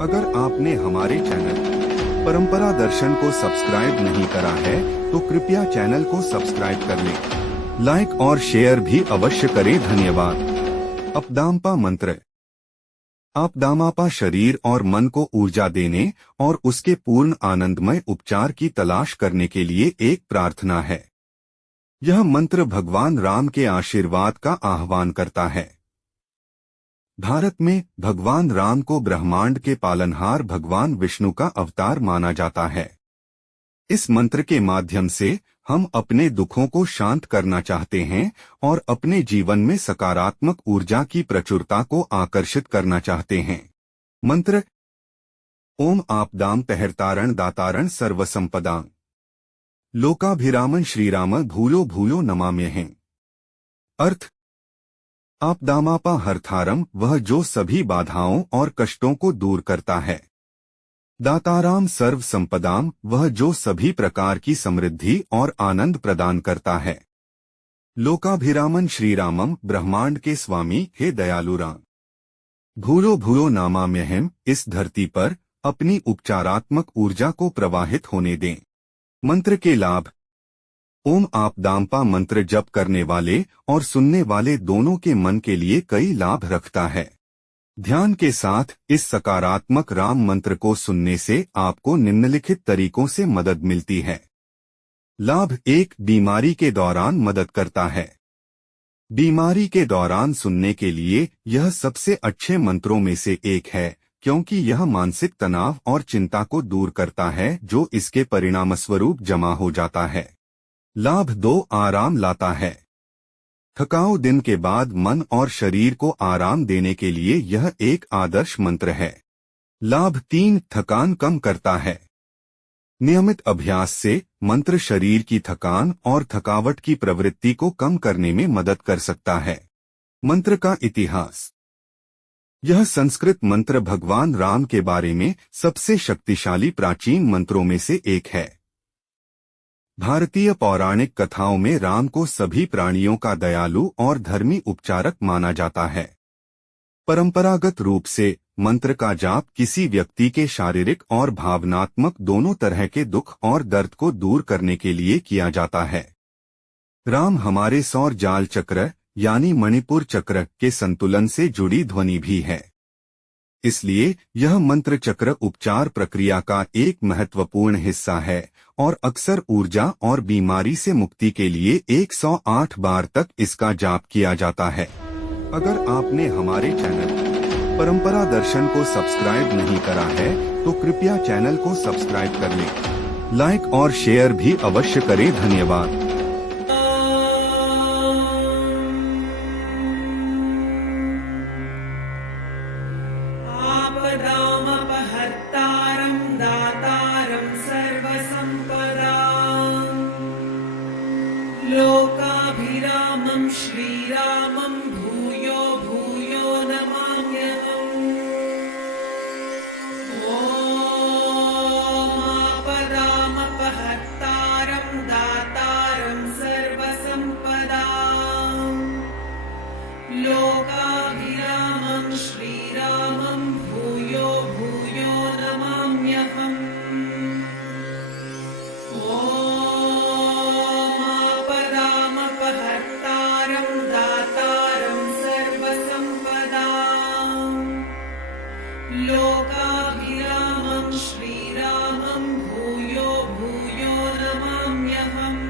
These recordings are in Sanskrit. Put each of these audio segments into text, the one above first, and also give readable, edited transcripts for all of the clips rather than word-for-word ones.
अगर आपने हमारे चैनल परंपरा दर्शन को सब्सक्राइब नहीं करा है तो कृपया चैनल को सब्सक्राइब कर लें। लाइक और शेयर भी अवश्य करें। धन्यवाद। अपदाम्पा मंत्र। अपदामापा शरीर और मन को ऊर्जा देने और उसके पूर्ण आनंदमय उपचार की तलाश करने के लिए एक प्रार्थना है। यह मंत्र भगवान राम के आशीर्वाद का आह्वान करता है। भारत में भगवान राम को ब्रह्मांड के पालनहार भगवान विष्णु का अवतार माना जाता है। इस मंत्र के माध्यम से हम अपने दुखों को शांत करना चाहते हैं और अपने जीवन में सकारात्मक ऊर्जा की प्रचुरता को आकर्षित करना चाहते हैं। मंत्र। ओम आपदाम पहरतारण दातारण सर्वसंपदां लोकाभिरामं श्रीराम भूयो भूयो नमाम्यहम्। अर्थ। आपदामापा हरथारम वह जो सभी बाधाओं और कष्टों को दूर करता है। दाताराम सर्व संपदाम वह जो सभी प्रकार की समृद्धि और आनंद प्रदान करता है। लोकाभिरामन श्रीरामम ब्रह्मांड के स्वामी हे दयालु राम। भूयो भूयो नमाम्यहम् इस धरती पर अपनी उपचारात्मक ऊर्जा को प्रवाहित होने दें। मंत्र के लाभ। ओम आपदाम्पा मंत्र जप करने वाले और सुनने वाले दोनों के मन के लिए कई लाभ रखता है। ध्यान के साथ इस सकारात्मक राम मंत्र को सुनने से आपको निम्नलिखित तरीकों से मदद मिलती है। लाभ। 1 बीमारी के दौरान मदद करता है। बीमारी के दौरान सुनने के लिए यह सबसे अच्छे मंत्रों में से एक है, क्योंकि यह मानसिक तनाव और चिंता को दूर करता है जो इसके परिणामस्वरूप जमा हो जाता है। लाभ। 2 आराम लाता है। थकाऊ दिन के बाद मन और शरीर को आराम देने के लिए यह एक आदर्श मंत्र है। लाभ। 3 थकान कम करता है। नियमित अभ्यास से मंत्र शरीर की थकान और थकावट की प्रवृत्ति को कम करने में मदद कर सकता है। मंत्र का इतिहास। यह संस्कृत मंत्र भगवान राम के बारे में सबसे शक्तिशाली प्राचीन मंत्रों में से एक है। भारतीय पौराणिक कथाओं में राम को सभी प्राणियों का दयालु और धर्मी उपचारक माना जाता है। परंपरागत रूप से मंत्र का जाप किसी व्यक्ति के शारीरिक और भावनात्मक दोनों तरह के दुख और दर्द को दूर करने के लिए किया जाता है। राम हमारे सौर जाल चक्र यानी मणिपुर चक्र के संतुलन से जुड़ी ध्वनि भी है। इसलिए यह मंत्र चक्र उपचार प्रक्रिया का एक महत्वपूर्ण हिस्सा है और अक्सर ऊर्जा और बीमारी से मुक्ति के लिए 108 बार तक इसका जाप किया जाता है। अगर आपने हमारे चैनल परंपरा दर्शन को सब्सक्राइब नहीं करा है तो कृपया चैनल को सब्सक्राइब कर लें। लाइक और शेयर भी अवश्य करें। धन्यवाद। आपदामपहर्तारं दातारं सर्वसम्पदां लोकाभिरामं श्रीरामं भूयो भूयो नमाम्यहम्। ॐ आपदामपहर्तारं दातारं सर्वसम्पदां लोकाभिरामं श्रीरामं भूयो भूयो नमाम्यहम्। ॐ आपदामपहर्तारं दातारं सर्वसम्पदां लोकाभिरामं श्रीरामं भूयो भूयो नमाम्यहम्।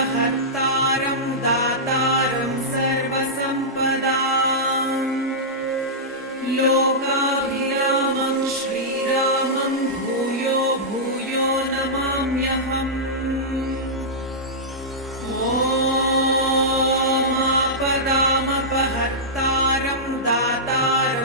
आपदामपहर्तारं दातारं सर्वसम्पदां लोकाभिरामं श्रीरामं भूयो भूयो नमाम्यहम्। ॐ आपदामपहर्तारं दातारं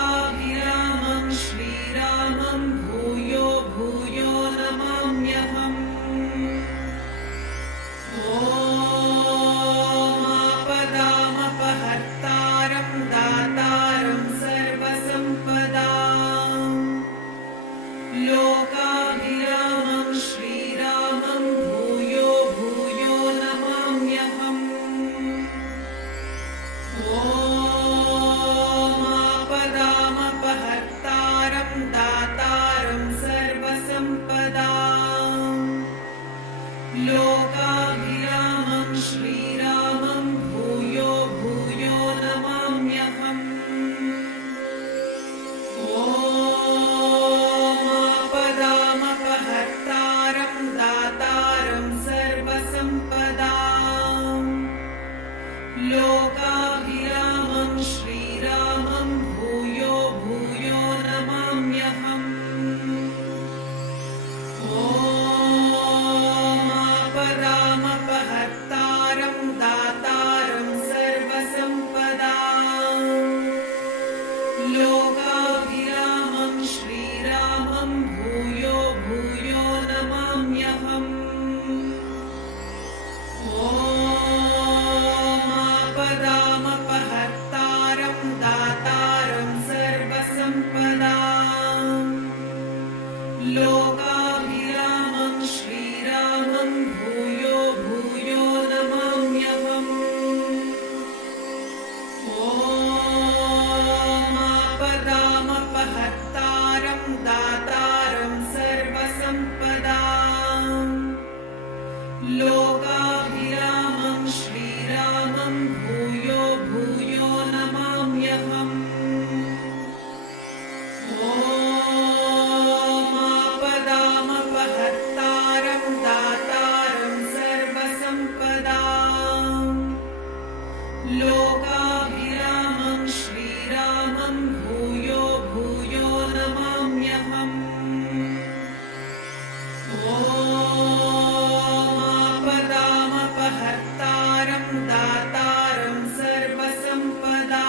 लोकाभिरामं श्रीरामं भूयो भूयो नमाम्यहम् ॐ आपदामपहर्तारं दातारं सर्वसम्पदां लोकाभिरामं श्रीरामं भूयो भूयो नमाम्यहम् ॐ आपदामपहर्तारं दातारं सर्वसम्पदां लोकाभिरामं श्रीरामं भूयो भूयो नमाम्यहम् ॐ आपदामपहर्तारं दातारं सर्वसम्पदां लोकाभिरामं श्रीरामं भूयो भूयो नमाम्यहम् ॐ आपदामपहर्तारं दातारं सर्वसम्पदां लोकाभिरामं श्रीरामं भूयो भूयो नमाम्यहम् ॐ आपदामपहर्तारं दातारं सर्वसम्पदां लोकाभिरामं श्रीरामं भूयो भूयो नमाम्यहम् ॐ आपदामपहर्तारं दातारं सर्वसम्पदां लोकाभिरामं श्रीरामं भूयो भूयो नमाम्यहम् ॐ आपदामपहर्तारं दातारं सर्वसम्पदां लोकाभिरामं श्रीरामं भूयो भूयो नमाम्यहम् ॐ आपदामपहर्तारं दातारं सर्वसम्पदां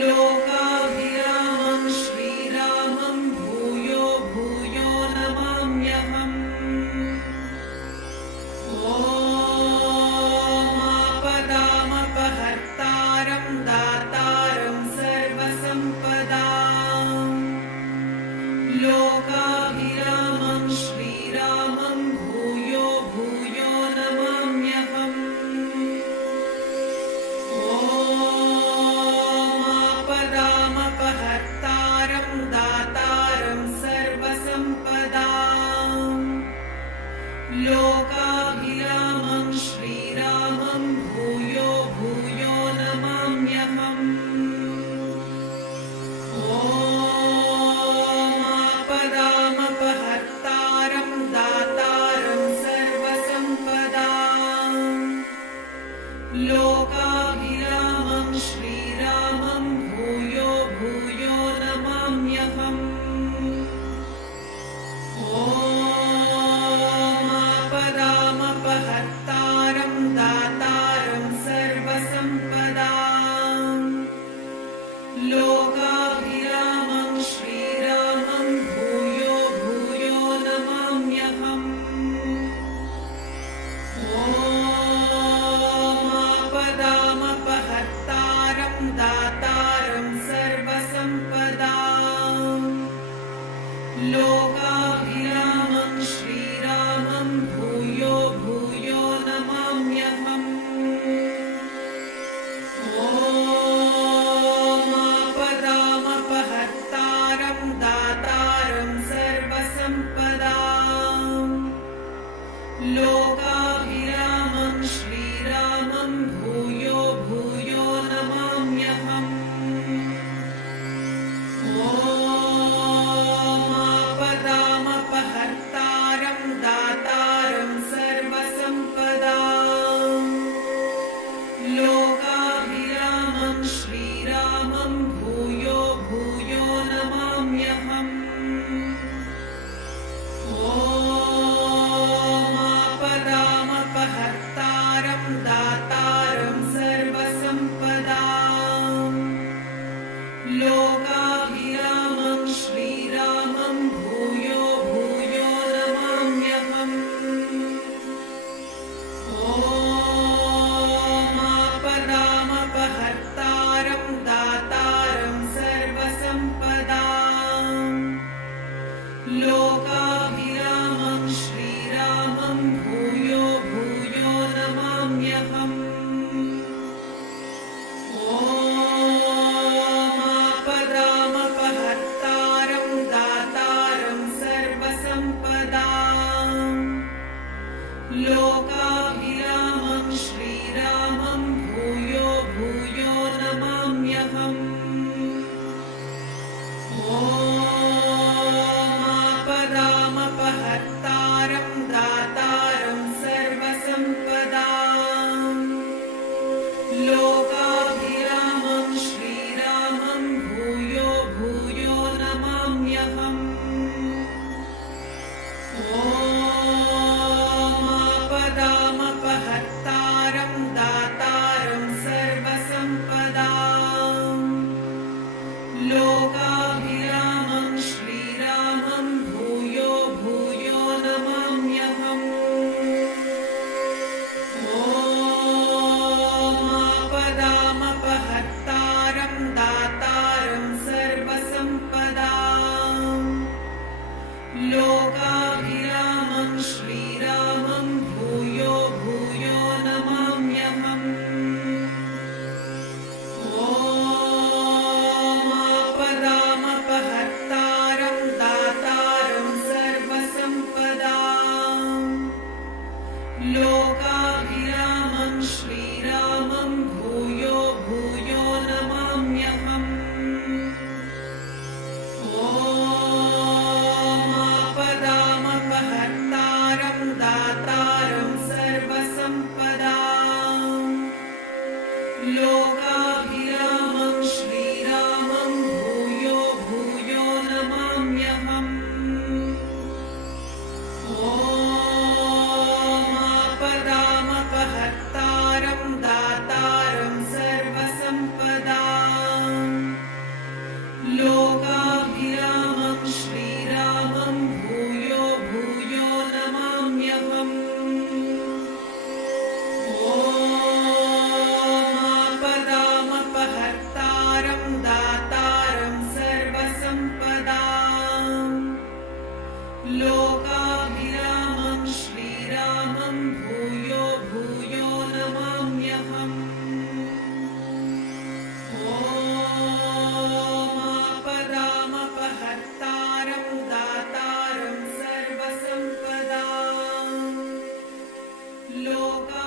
लोकाभिरामं श्रीरामं भूयो भूयो नमाम्यहम् ॐ आपदामपहर्तारं दातारं सर्वसम्पदां लोकाभिरामं श्रीरामं भूयो भूयो नमाम्यहम् ॐ आपदामपहर्तारं दातारं सर्वसम्पदां लोकाभिरामं श्रीरामं भूयो भूयो नमाम्यहम् ॐ आपदामपहर्तारं दातारं सर्वसम्पदां लोकाभिरामं श्रीरामं भूयो भूयो नमाम्यहम् ॐ आपदामपहर्तारं दातारं सर्वसम्पदां लोकाभिरामं श्रीरामं भूयो भूयो नमाम्यहम् ॐ आपदामपहर्तारं दातारं सर्वसम्पदां लोकाभिरामं श्रीरामं भूयो भूयो नमाम्यहम् ॐ आपदामपहर्तारं दातारं सर्वसम्पदां लोकाभिरामं श्रीरामं भूयो भूयो नमाम्यहम्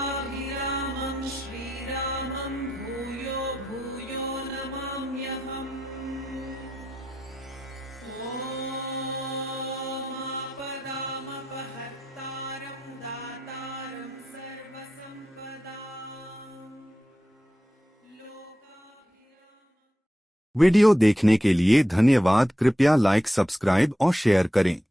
लोकाभिरामं श्रीरामं भूयो भूयो नमाम्यहम् ॐ आपदामपहर्तारं दातारं सर्वसम्पदाम् लोकाभिरामम्। वीडियो देखने के लिए धन्यवाद। कृपया लाइक, सब्सक्राइब और शेयर करें।